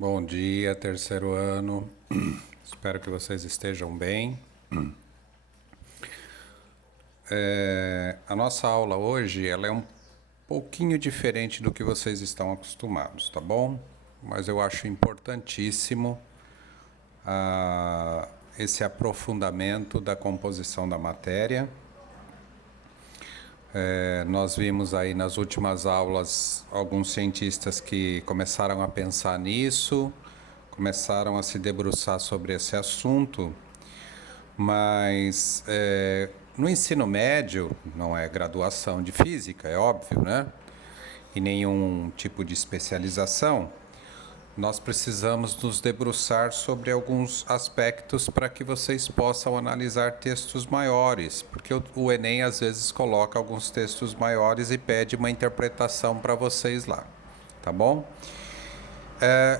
Bom dia, terceiro ano. Espero que vocês estejam bem. A nossa aula hoje ela é um pouquinho diferente do que vocês estão acostumados, tá bom? Mas eu acho importantíssimo esse aprofundamento da composição da matéria. Nós vimos aí nas últimas aulas alguns cientistas que começaram a pensar nisso, começaram a se debruçar sobre esse assunto, mas no ensino médio, não é graduação de física, é óbvio, né? E nenhum tipo de especialização, nós precisamos nos debruçar sobre alguns aspectos para que vocês possam analisar textos maiores, porque o Enem às vezes coloca alguns textos maiores e pede uma interpretação para vocês lá, tá bom?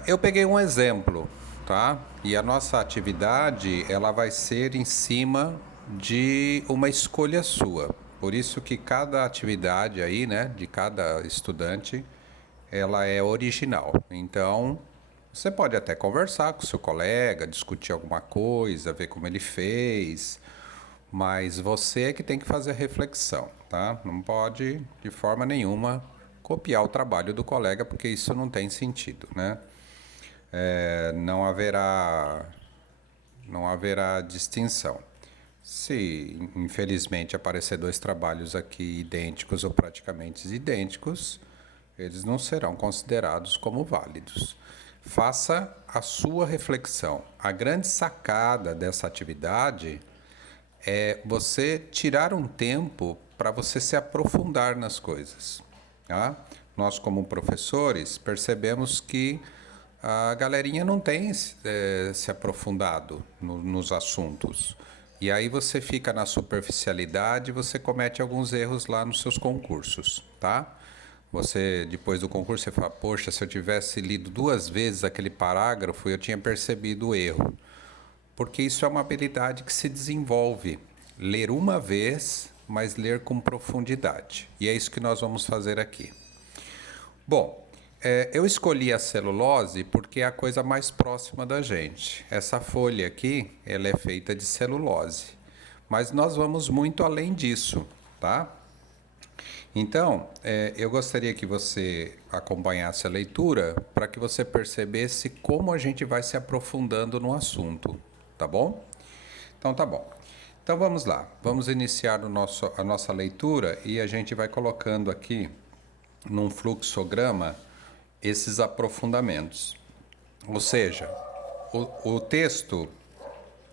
Eu peguei um exemplo, tá? E a nossa atividade ela vai ser em cima de uma escolha sua. Por isso que cada atividade aí, né, de cada estudante, ela é original. Então, você pode até conversar com o seu colega, discutir alguma coisa, ver como ele fez, mas você é que tem que fazer a reflexão, tá? Não pode, de forma nenhuma, copiar o trabalho do colega, porque isso não tem sentido, né? Não haverá distinção. Se, infelizmente, aparecer dois trabalhos aqui idênticos ou praticamente idênticos, eles não serão considerados como válidos. Faça a sua reflexão. A grande sacada dessa atividade é você tirar um tempo para você se aprofundar nas coisas. Tá? Nós, como professores, percebemos que a galerinha não tem se aprofundado nos assuntos. E aí você fica na superficialidade e você comete alguns erros lá nos seus concursos, tá? Você, depois do concurso, você fala, poxa, se eu tivesse lido 2 vezes aquele parágrafo, eu tinha percebido o erro. Porque isso é uma habilidade que se desenvolve. Ler uma vez, mas ler com profundidade. E é isso que nós vamos fazer aqui. Bom, eu escolhi a celulose porque é a coisa mais próxima da gente. Essa folha aqui, ela é feita de celulose. Mas nós vamos muito além disso, tá? Então, eu gostaria que você acompanhasse a leitura para que você percebesse como a gente vai se aprofundando no assunto, tá bom? Então, tá bom. Então, vamos lá. Vamos iniciar a nossa leitura e a gente vai colocando aqui num fluxograma esses aprofundamentos. Ou seja, o texto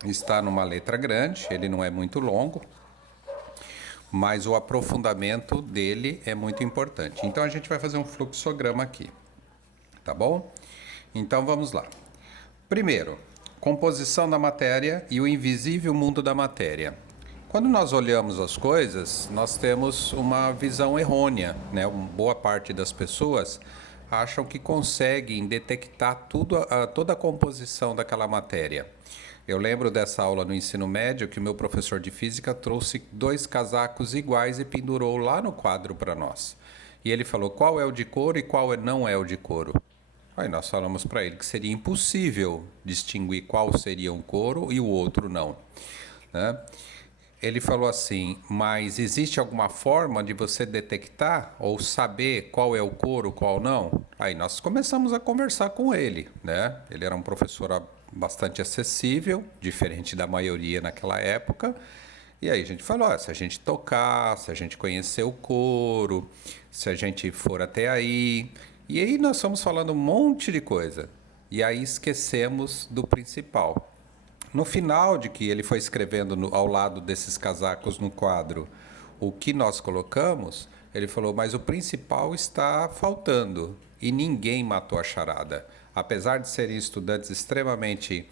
está numa letra grande, ele não é muito longo, mas o aprofundamento dele é muito importante. Então a gente vai fazer um fluxograma aqui, tá bom? Então vamos lá. Primeiro, composição da matéria e o invisível mundo da matéria. Quando nós olhamos as coisas, nós temos uma visão errônea, né? Boa parte das pessoas acham que conseguem detectar toda a composição daquela matéria. Eu lembro dessa aula no ensino médio que o meu professor de física trouxe 2 casacos iguais e pendurou lá no quadro para nós. E ele falou qual é o de couro e qual não é o de couro. Aí nós falamos para ele que seria impossível distinguir qual seria um couro e o outro não, né? Ele falou assim, mas existe alguma forma de você detectar ou saber qual é o couro, qual não? Aí nós começamos a conversar com ele, né? Ele era um professor bastante acessível, diferente da maioria naquela época. E aí a gente falou, se a gente tocar, se a gente conhecer o couro, se a gente for até aí. E aí nós fomos falando um monte de coisa. E aí esquecemos do principal. No final de que ele foi escrevendo ao lado desses casacos no quadro o que nós colocamos, ele falou, mas o principal está faltando e ninguém matou a charada. Apesar de serem estudantes extremamente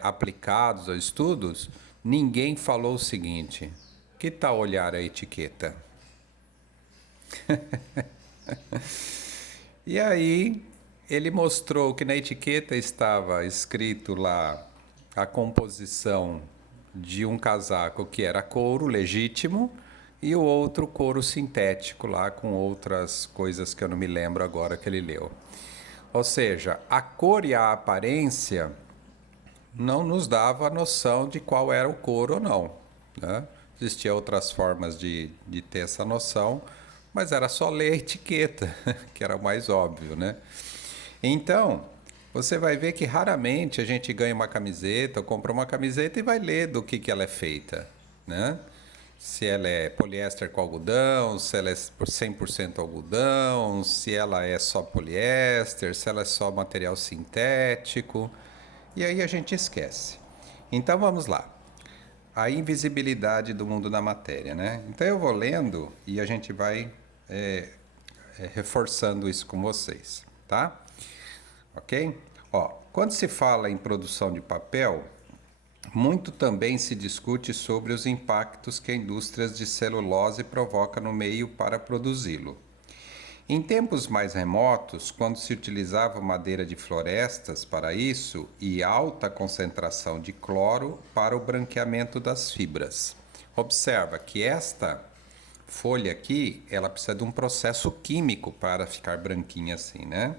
aplicados aos estudos, ninguém falou o seguinte, que tal olhar a etiqueta? E aí ele mostrou que na etiqueta estava escrito lá a composição de um casaco que era couro legítimo e o outro couro sintético lá com outras coisas que eu não me lembro agora que ele leu. Ou seja, a cor e a aparência não nos dava a noção de qual era o couro ou não, né? Existiam outras formas de ter essa noção, mas era só ler a etiqueta, que era o mais óbvio, né? Então, você vai ver que raramente a gente ganha uma camiseta ou compra uma camiseta e vai ler do que ela é feita, né? Se ela é poliéster com algodão, se ela é por 100% algodão, se ela é só poliéster, se ela é só material sintético. E aí a gente esquece. Então vamos lá. A invisibilidade do mundo da matéria, né? Então eu vou lendo e a gente vai reforçando isso com vocês, tá? Ok? Ó, quando se fala em produção de papel, muito também se discute sobre os impactos que a indústria de celulose provoca no meio para produzi-lo. Em tempos mais remotos, quando se utilizava madeira de florestas para isso e alta concentração de cloro para o branqueamento das fibras. Observa que esta folha aqui, ela precisa de um processo químico para ficar branquinha assim, né?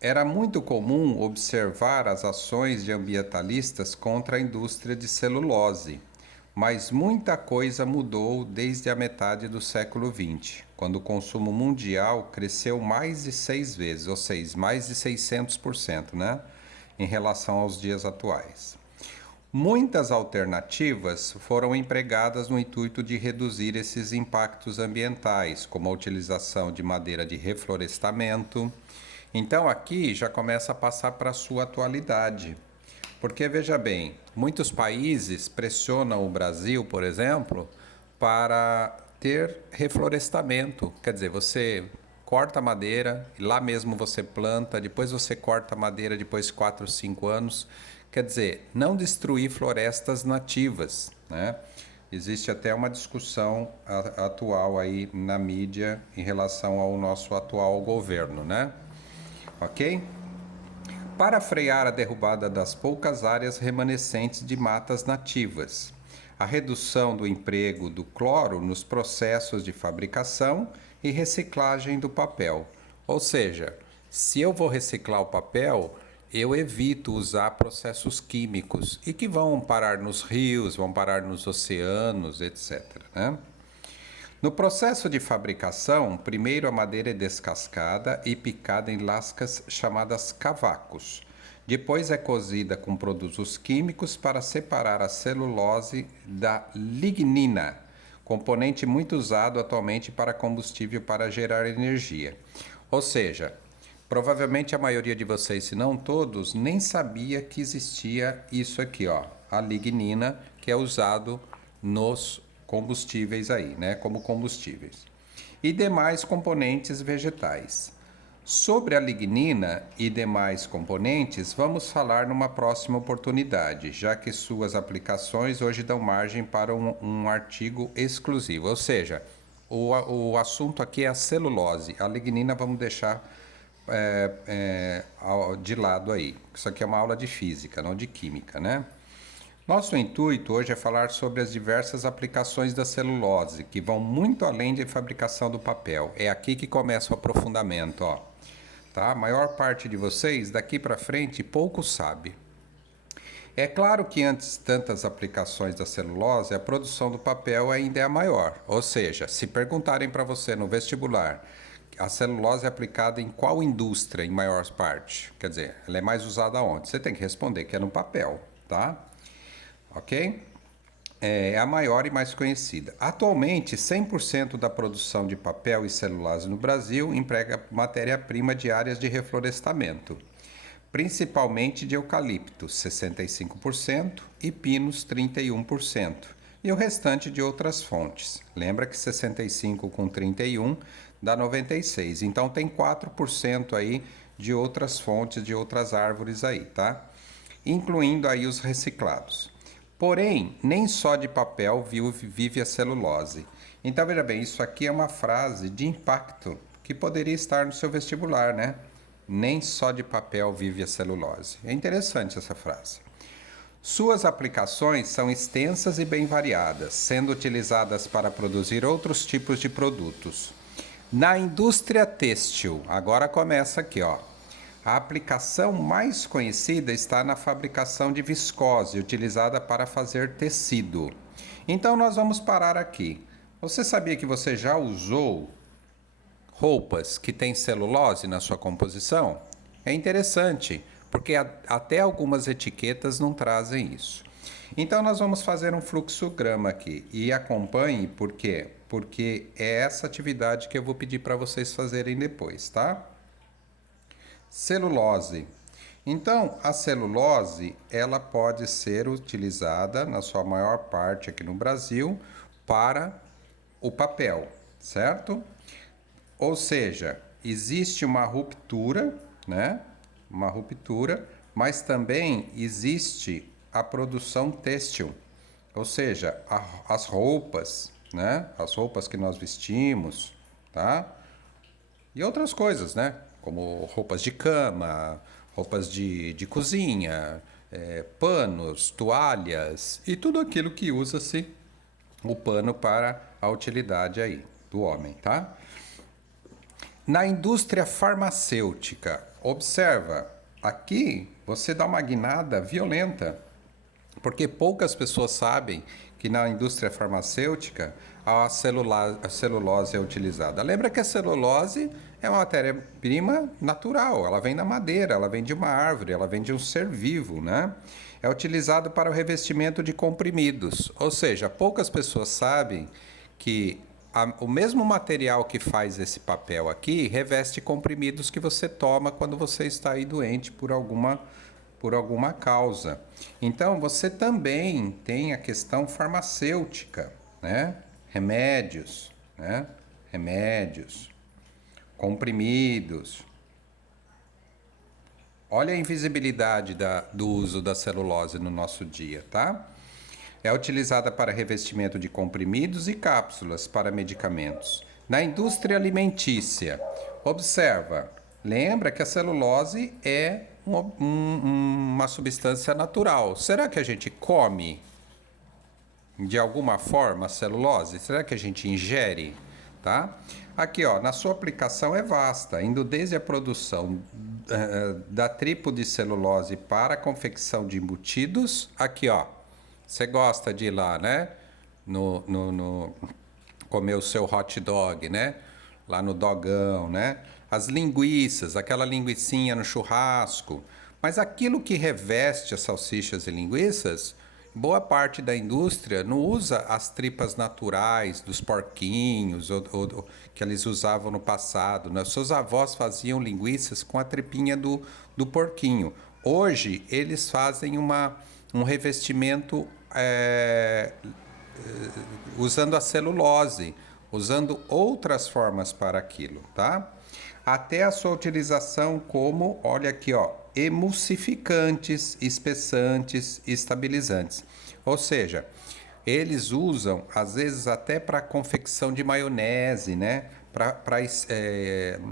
Era muito comum observar as ações de ambientalistas contra a indústria de celulose, mas muita coisa mudou desde a metade do século XX, quando o consumo mundial cresceu mais de 6 vezes, ou seja, mais de 600%, né, em relação aos dias atuais. Muitas alternativas foram empregadas no intuito de reduzir esses impactos ambientais, como a utilização de madeira de reflorestamento. Então aqui já começa a passar para a sua atualidade. Porque veja bem, muitos países pressionam o Brasil, por exemplo, para ter reflorestamento. Quer dizer, você corta a madeira, lá mesmo você planta, depois você corta a madeira depois de 4 ou 5 anos. Quer dizer, não destruir florestas nativas, né? Existe até uma discussão atual aí na mídia em relação ao nosso atual governo, né? Ok? Para frear a derrubada das poucas áreas remanescentes de matas nativas, a redução do emprego do cloro nos processos de fabricação e reciclagem do papel. Ou seja, se eu vou reciclar o papel, eu evito usar processos químicos e que vão parar nos rios, vão parar nos oceanos, etc., né? No processo de fabricação, primeiro a madeira é descascada e picada em lascas chamadas cavacos. Depois é cozida com produtos químicos para separar a celulose da lignina, componente muito usado atualmente para combustível para gerar energia. Ou seja, provavelmente a maioria de vocês, se não todos, nem sabia que existia isso aqui, ó, a lignina, que é usado nos combustíveis aí, né, como combustíveis. E demais componentes vegetais. Sobre a lignina e demais componentes, vamos falar numa próxima oportunidade, já que suas aplicações hoje dão margem para um artigo exclusivo. Ou seja, o assunto aqui é a celulose. A lignina vamos deixar de lado aí. Isso aqui é uma aula de física, não de química, né? Nosso intuito hoje é falar sobre as diversas aplicações da celulose, que vão muito além da fabricação do papel. É aqui que começa o aprofundamento, ó. Tá? A maior parte de vocês, daqui para frente, pouco sabe. É claro que antes de tantas aplicações da celulose, a produção do papel ainda é a maior. Ou seja, se perguntarem para você no vestibular, a celulose é aplicada em qual indústria em maior parte? Quer dizer, ela é mais usada onde? Você tem que responder que é no papel, tá? Ok? É a maior e mais conhecida. Atualmente, 100% da produção de papel e celulose no Brasil emprega matéria-prima de áreas de reflorestamento, principalmente de eucalipto, 65%, e pinos, 31%, e o restante de outras fontes. Lembra que 65 com 31 dá 96, então tem 4% aí de outras fontes, de outras árvores aí, tá? Incluindo aí os reciclados. Porém, nem só de papel vive a celulose. Então, veja bem, isso aqui é uma frase de impacto que poderia estar no seu vestibular, né? Nem só de papel vive a celulose. É interessante essa frase. Suas aplicações são extensas e bem variadas, sendo utilizadas para produzir outros tipos de produtos, Na indústria têxtil, agora começa aqui, ó. A aplicação mais conhecida está na fabricação de viscose, utilizada para fazer tecido. Então nós vamos parar aqui. Você sabia que você já usou roupas que têm celulose na sua composição? É interessante, porque até algumas etiquetas não trazem isso. Então nós vamos fazer um fluxograma aqui e acompanhe por quê? Porque é essa atividade que eu vou pedir para vocês fazerem depois, tá? Celulose. Então, a celulose, ela pode ser utilizada na sua maior parte aqui no Brasil para o papel, certo? Ou seja, existe uma ruptura, né? Uma ruptura, mas também existe a produção têxtil, ou seja, as roupas, né? As roupas que nós vestimos, tá? E outras coisas, né? Como roupas de cama, roupas de cozinha, panos, toalhas e tudo aquilo que usa-se o pano para a utilidade aí do homem, tá? Na indústria farmacêutica, observa, aqui você dá uma guinada violenta, porque poucas pessoas sabem que na indústria farmacêutica a celulose é utilizada. Lembra que a celulose é uma matéria-prima natural, ela vem da madeira, ela vem de uma árvore, ela vem de um ser vivo, né? É utilizado para o revestimento de comprimidos, ou seja, poucas pessoas sabem que o mesmo material que faz esse papel aqui reveste comprimidos que você toma quando você está aí doente por alguma causa. Então, você também tem a questão farmacêutica, né? Remédios, né? Remédios, comprimidos. Olha a invisibilidade do uso da celulose no nosso dia, tá? É utilizada para revestimento de comprimidos e cápsulas para medicamentos. Na indústria alimentícia, observa, lembra que a celulose é uma substância natural. Será que a gente come de alguma forma a celulose? Será que a gente ingere? Tá? Aqui, ó, na sua aplicação é vasta, indo desde a produção da trípode celulose para a confecção de embutidos. Aqui, ó, você gosta de ir lá, né? Comer o seu hot dog, né? Lá no dogão, né? As linguiças, aquela linguicinha no churrasco. Mas aquilo que reveste as salsichas e linguiças, boa parte da indústria não usa as tripas naturais dos porquinhos ou que eles usavam no passado, né? Seus avós faziam linguiças com a tripinha do porquinho. Hoje, eles fazem um revestimento usando a celulose, usando outras formas para aquilo, tá? Até a sua utilização como, olha aqui, ó, emulsificantes, espessantes, estabilizantes. Ou seja, eles usam, às vezes, até para confecção de maionese, né?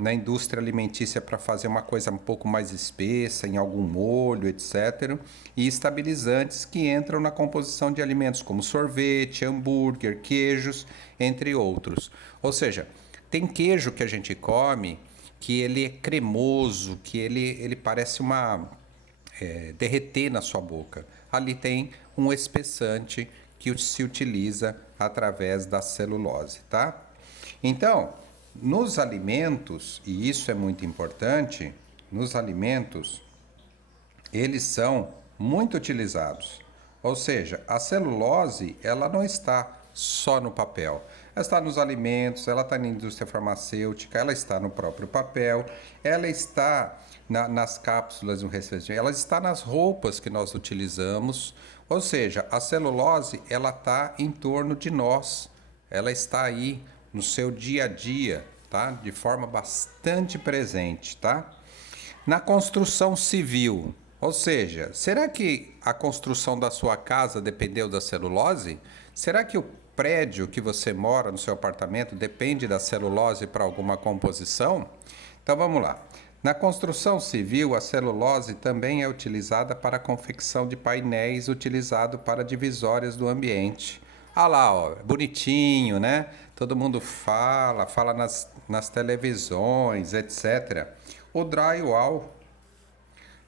Na indústria alimentícia para fazer uma coisa um pouco mais espessa, em algum molho, etc. E estabilizantes que entram na composição de alimentos como sorvete, hambúrguer, queijos, entre outros. Ou seja, tem queijo que a gente come que ele é cremoso, que ele parece derreter na sua boca. Ali tem um espessante que se utiliza através da celulose, tá? Então, nos alimentos, e isso é muito importante, nos alimentos, eles são muito utilizados. Ou seja, a celulose, ela não está só no papel. Ela está nos alimentos, ela está na indústria farmacêutica, ela está no próprio papel, ela está nas cápsulas do revestimento, ela está nas roupas que nós utilizamos. Ou seja, a celulose, ela está em torno de nós, ela está aí no seu dia a dia, tá? De forma bastante presente, tá? Na construção civil, ou seja, será que a construção da sua casa dependeu da celulose? Será que o prédio que você mora no seu apartamento depende da celulose para alguma composição? Então vamos lá. Na construção civil, a celulose também é utilizada para a confecção de painéis utilizado para divisórias do ambiente. Ah lá, ó, bonitinho, né? Todo mundo fala nas televisões, etc. O drywall,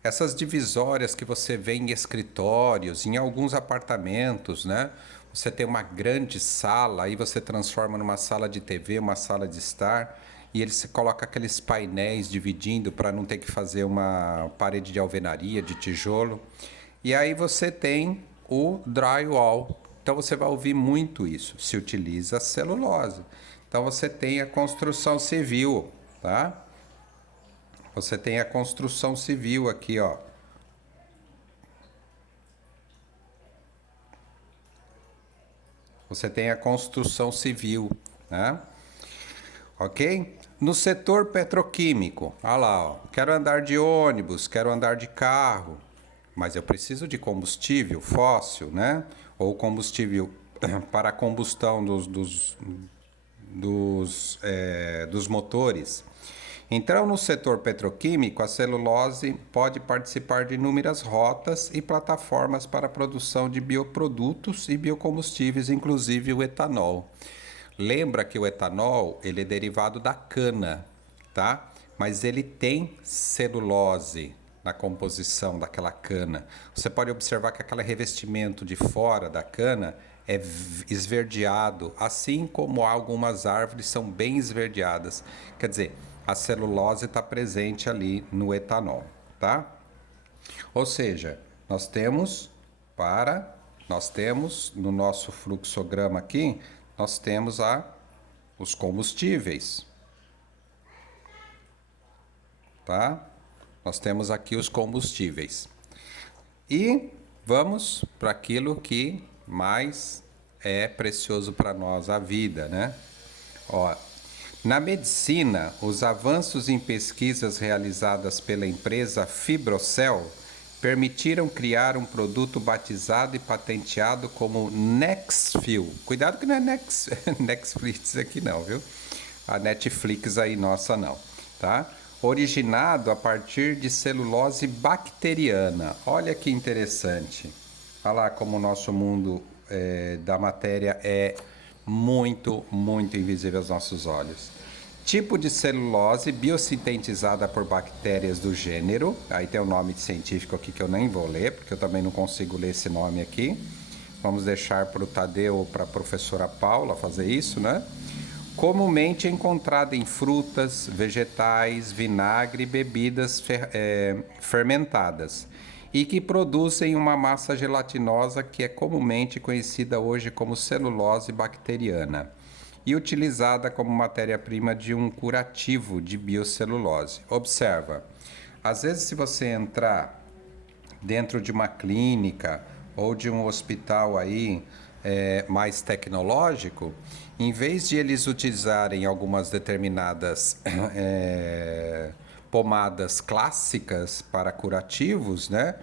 essas divisórias que você vê em escritórios, em alguns apartamentos, né? Você tem uma grande sala, aí você transforma numa sala de TV, uma sala de estar, e ele se coloca aqueles painéis dividindo para não ter que fazer uma parede de alvenaria, de tijolo. E aí você tem o drywall. Então você vai ouvir muito isso. Se utiliza celulose. Então você tem a construção civil, tá? Você tem a construção civil aqui, ó. Você tem a construção civil, né? Ok? No setor petroquímico, olha lá, ó. Quero andar de ônibus, quero andar de carro, mas eu preciso de combustível fóssil, né? Ou combustível para a combustão dos motores. Então, no setor petroquímico, a celulose pode participar de inúmeras rotas e plataformas para a produção de bioprodutos e biocombustíveis, inclusive o etanol. Lembra que o etanol, ele é derivado da cana, tá? Mas ele tem celulose na composição daquela cana. Você pode observar que aquele revestimento de fora da cana é esverdeado, assim como algumas árvores são bem esverdeadas. Quer dizer, a celulose está presente ali no etanol, tá? Ou seja, nós temos no nosso fluxograma aqui, nós temos os combustíveis, tá? Nós temos aqui os combustíveis. E vamos para aquilo que mais é precioso para nós, a vida, né? Ó, na medicina, os avanços em pesquisas realizadas pela empresa Fibrocell permitiram criar um produto batizado e patenteado como Nexfil. Cuidado que não é Netflix aqui não, viu? A Netflix aí nossa não, tá? Originado a partir de celulose bacteriana. Olha que interessante. Olha lá como o nosso mundo da matéria é muito, muito invisível aos nossos olhos. Tipo de celulose biosintetizada por bactérias do gênero. Aí tem o nome científico aqui que eu nem vou ler, porque eu também não consigo ler esse nome aqui. Vamos deixar para o Tadeu ou para a professora Paula fazer isso, né? Comumente encontrada em frutas, vegetais, vinagre e bebidas fermentadas, e que produzem uma massa gelatinosa que é comumente conhecida hoje como celulose bacteriana e utilizada como matéria-prima de um curativo de biocelulose. Observa, às vezes se você entrar dentro de uma clínica ou de um hospital aí mais tecnológico, em vez de eles utilizarem algumas determinadas pomadas clássicas para curativos, né?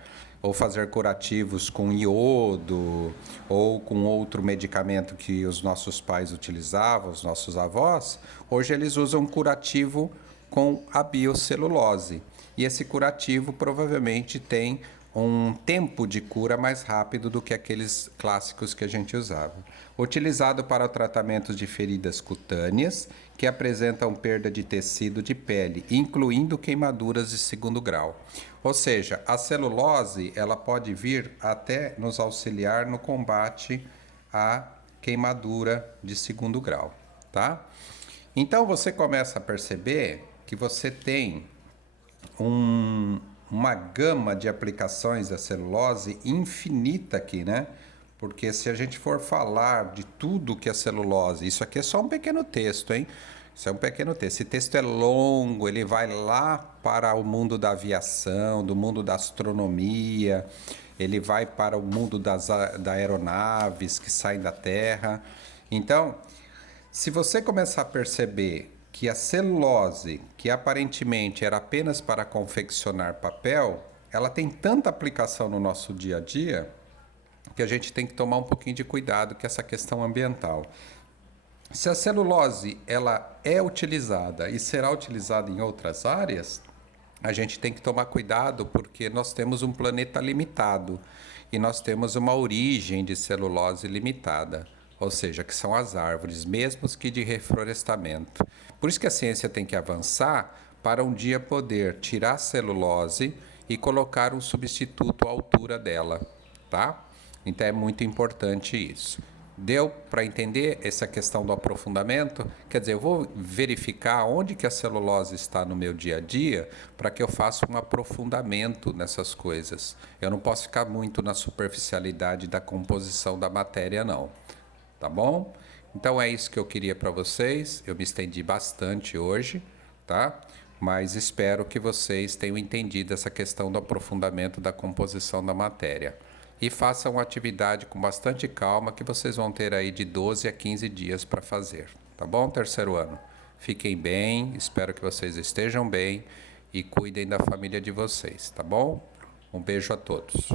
Ou fazer curativos com iodo ou com outro medicamento que os nossos pais utilizavam, os nossos avós, hoje eles usam curativo com a biocelulose. E esse curativo provavelmente tem um tempo de cura mais rápido do que aqueles clássicos que a gente usava. Utilizado para o tratamento de feridas cutâneas que apresentam perda de tecido de pele, incluindo queimaduras de segundo grau. Ou seja, a celulose ela pode vir até nos auxiliar no combate à queimadura de segundo grau, tá? Então você começa a perceber que você tem uma gama de aplicações da celulose infinita aqui, né? Porque se a gente for falar de tudo que é celulose, isso aqui é só um pequeno texto, hein? Isso é um pequeno texto. Esse texto é longo, ele vai lá para o mundo da aviação, do mundo da astronomia, ele vai para o mundo das aeronaves que saem da Terra. Então, se você começar a perceber que a celulose, que aparentemente era apenas para confeccionar papel, ela tem tanta aplicação no nosso dia a dia que a gente tem que tomar um pouquinho de cuidado com essa questão ambiental. Se a celulose ela é utilizada e será utilizada em outras áreas, a gente tem que tomar cuidado porque nós temos um planeta limitado e nós temos uma origem de celulose limitada. ou seja, que são as árvores, mesmo que de reflorestamento. Por isso que a ciência tem que avançar para um dia poder tirar a celulose e colocar um substituto à altura dela, tá? Então é muito importante isso. Deu para entender essa questão do aprofundamento? Quer dizer, eu vou verificar onde que a celulose está no meu dia a dia para que eu faça um aprofundamento nessas coisas. Eu não posso ficar muito na superficialidade da composição da matéria, não. Tá bom? Então é isso que eu queria para vocês. Eu me estendi bastante hoje, tá? Mas espero que vocês tenham entendido essa questão do aprofundamento da composição da matéria. E façam uma atividade com bastante calma, que vocês vão ter aí de 12 a 15 dias para fazer. Tá bom, terceiro ano? Fiquem bem, espero que vocês estejam bem e cuidem da família de vocês, tá bom? Um beijo a todos.